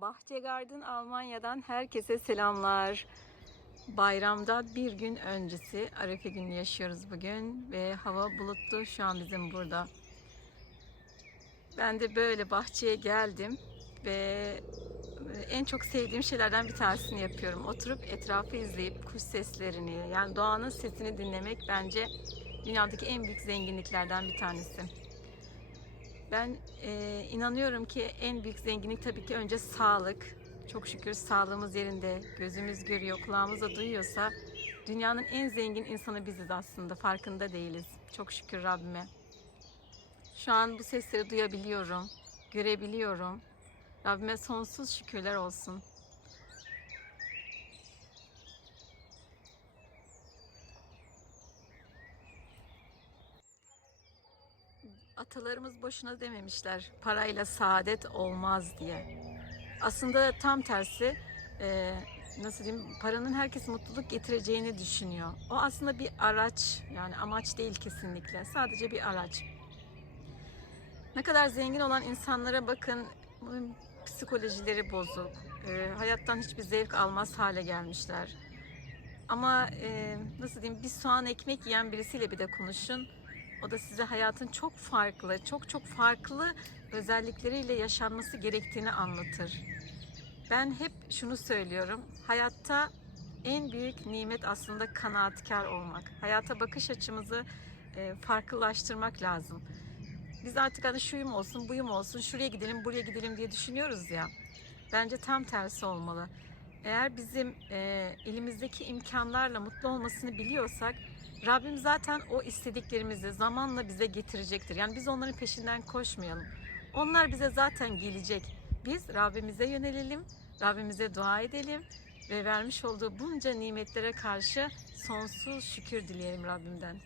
Bahçegarden Almanya'dan herkese selamlar. Bayramda bir gün öncesi Arefe günü yaşıyoruz bugün ve hava bulutlu şu an bizim burada. Ben de böyle bahçeye geldim ve en çok sevdiğim şeylerden bir tanesini yapıyorum. Oturup etrafı izleyip kuş seslerini yani doğanın sesini dinlemek bence dünyadaki en büyük zenginliklerden bir tanesi. Ben e, inanıyorum ki en büyük zenginlik tabii ki önce sağlık. Çok şükür sağlığımız yerinde, gözümüz görüyor, kulağımız da duyuyorsa dünyanın en zengin insanı biziz aslında. Farkında değiliz. Çok şükür Rabbime. Şu an bu sesleri duyabiliyorum, görebiliyorum. Rabbime sonsuz şükürler olsun. Atalarımız boşuna dememişler parayla saadet olmaz diye. Aslında tam tersi e, nasıl diyeyim paranın herkes mutluluk getireceğini düşünüyor. O aslında bir araç yani amaç değil kesinlikle sadece bir araç. Ne kadar zengin olan insanlara bakın psikolojileri bozuk, e, hayattan hiçbir zevk almaz hale gelmişler. Ama e, nasıl diyeyim bir soğan ekmek yiyen birisiyle bir de konuşun. O da size hayatın çok farklı, çok çok farklı özellikleriyle yaşanması gerektiğini anlatır. Ben hep şunu söylüyorum. Hayatta en büyük nimet aslında kanaatkar olmak. Hayata bakış açımızı e, farklılaştırmak lazım. Biz artık hani şuyum olsun, buyum olsun, şuraya gidelim, buraya gidelim diye düşünüyoruz ya. Bence tam tersi olmalı. Eğer bizim e, elimizdeki imkanlarla mutlu olmasını biliyorsak Rabbim zaten o istediklerimizi zamanla bize getirecektir. Yani biz onların peşinden koşmayalım. Onlar bize zaten gelecek. Biz Rabbimize yönelelim, Rabbimize dua edelim ve vermiş olduğu bunca nimetlere karşı sonsuz şükür dileyelim Rabbimden.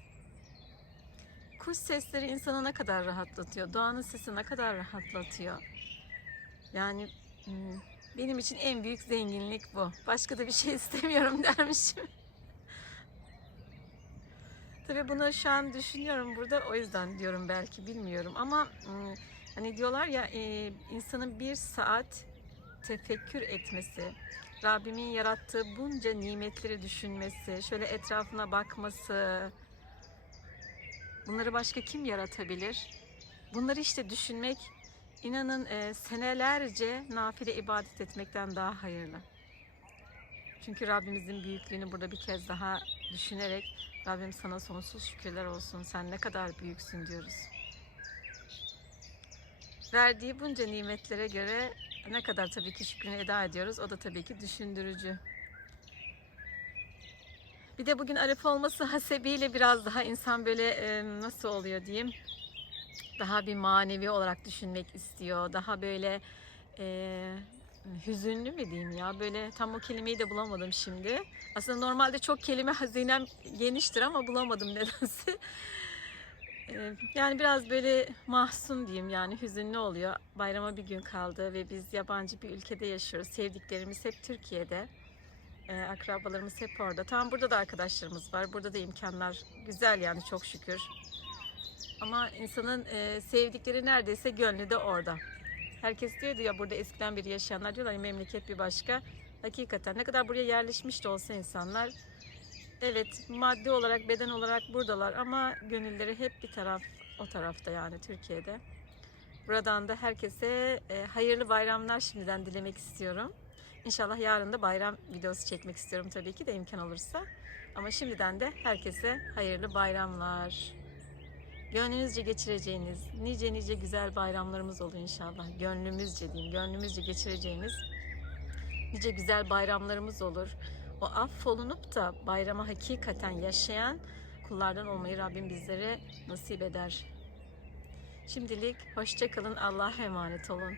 Kuş sesleri insanı ne kadar rahatlatıyor, doğanın sesi ne kadar rahatlatıyor. Yani hmm, benim için en büyük zenginlik bu. Başka da bir şey istemiyorum dermişim. Tabii bunu şu an düşünüyorum burada o yüzden diyorum belki bilmiyorum ama hmm, hani diyorlar ya e, insanın bir saat tefekkür etmesi, Rabbimin yarattığı bunca nimetleri düşünmesi, şöyle etrafına bakması, bunları başka kim yaratabilir? Bunları işte düşünmek inanın e, senelerce nafile ibadet etmekten daha hayırlı. Çünkü Rabbimizin büyüklüğünü burada bir kez daha düşünerek Rabbim sana sonsuz şükürler olsun. Sen ne kadar büyüksün diyoruz. Verdiği bunca nimetlere göre ne kadar tabii ki şükrünü eda ediyoruz. O da tabii ki düşündürücü. Bir de bugün Arefe olması hasebiyle biraz daha insan böyle e, nasıl oluyor diyeyim. Daha bir manevi olarak düşünmek istiyor. Daha böyle e, hüzünlü mü diyeyim ya böyle tam o kelimeyi de bulamadım şimdi. Aslında normalde çok kelime hazinem geniştir ama bulamadım nedense. Ee, Yani biraz böyle mahzun diyeyim yani hüzünlü oluyor. Bayrama bir gün kaldı ve biz yabancı bir ülkede yaşıyoruz. Sevdiklerimiz hep Türkiye'de. Ee, akrabalarımız hep orada. Tamam burada da arkadaşlarımız var. Burada da imkanlar güzel yani çok şükür. Ama insanın e, sevdikleri neredeyse gönlü de orada. Herkes diyordu ya burada eskiden beri yaşayanlar diyorlar memleket bir başka. Hakikaten ne kadar buraya yerleşmiş de olsa insanlar evet maddi olarak beden olarak buradalar ama gönülleri hep bir taraf o tarafta yani Türkiye'de. Buradan da herkese e, hayırlı bayramlar şimdiden dilemek istiyorum. İnşallah yarın da bayram videosu çekmek istiyorum tabii ki de imkan olursa. Ama şimdiden de herkese hayırlı bayramlar. Gönlünüzce geçireceğiniz nice nice güzel bayramlarımız olur inşallah. Gönlümüzce diyeyim, gönlümüzce geçireceğiniz nice güzel bayramlarımız olur. O affolunup da bayrama hakikaten yaşayan kullardan olmayı Rabbim bizlere nasip eder. Şimdilik hoşça kalın. Allah'a emanet olun.